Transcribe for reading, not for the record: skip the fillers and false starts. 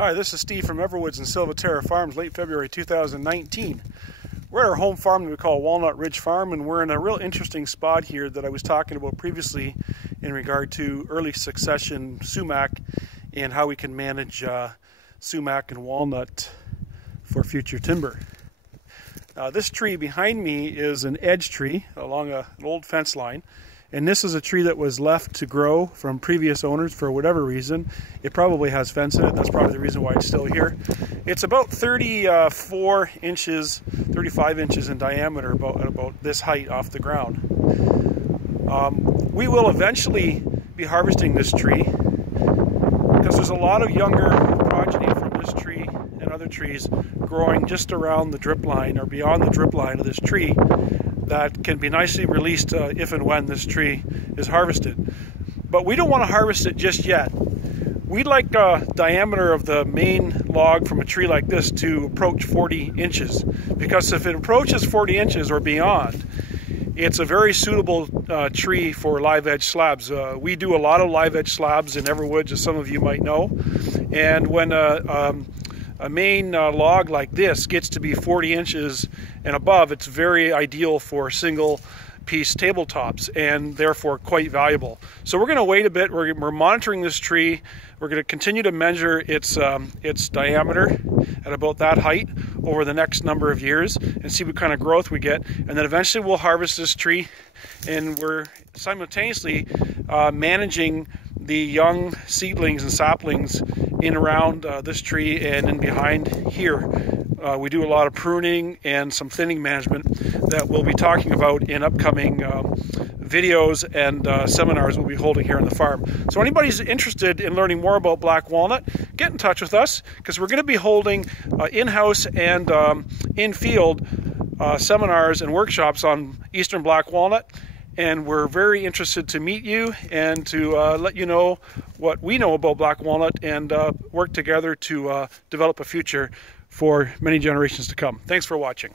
Hi, this is Steve from EverWoods and Silvaterra Farms, late February 2019. We're at our home farm that we call Walnut Ridge Farm, and we're in a real interesting spot here that I was talking about previously in regard to early succession sumac and how we can manage sumac and walnut for future timber. This tree behind me is an edge tree along an old fence line. And this is a tree that was left to grow from previous owners for whatever reason. It probably has fence in it. That's probably the reason why it's still here. It's about 35 inches in diameter, about this height off the ground. We will eventually be harvesting this tree because there's a lot of younger progeny from this tree and other trees growing just around the drip line or beyond the drip line of this tree that can be nicely released if and when this tree is harvested. But we don't want to harvest it just yet. We'd like the diameter of the main log from a tree like this to approach 40 inches. Because if it approaches 40 inches or beyond, it's a very suitable tree for live edge slabs. We do a lot of live edge slabs in EverWoods, as some of you might know. And when a main log like this gets to be 40 inches and above, it's very ideal for single piece tabletops and therefore quite valuable. So we're going to wait a bit. We're monitoring this tree. We're going to continue to measure its diameter at about that height over the next number of years and see what kind of growth we get. And then eventually we'll harvest this tree, and we're simultaneously managing the young seedlings and saplings in around this tree and in behind here. We do a lot of pruning and some thinning management that we'll be talking about in upcoming videos and seminars we'll be holding here on the farm. So anybody who's interested in learning more about black walnut, get in touch with us, because we're going to be holding in-house and in-field seminars and workshops on Eastern Black Walnut. And we're very interested to meet you and to let you know what we know about black walnut and work together to develop a future for many generations to come. Thanks for watching.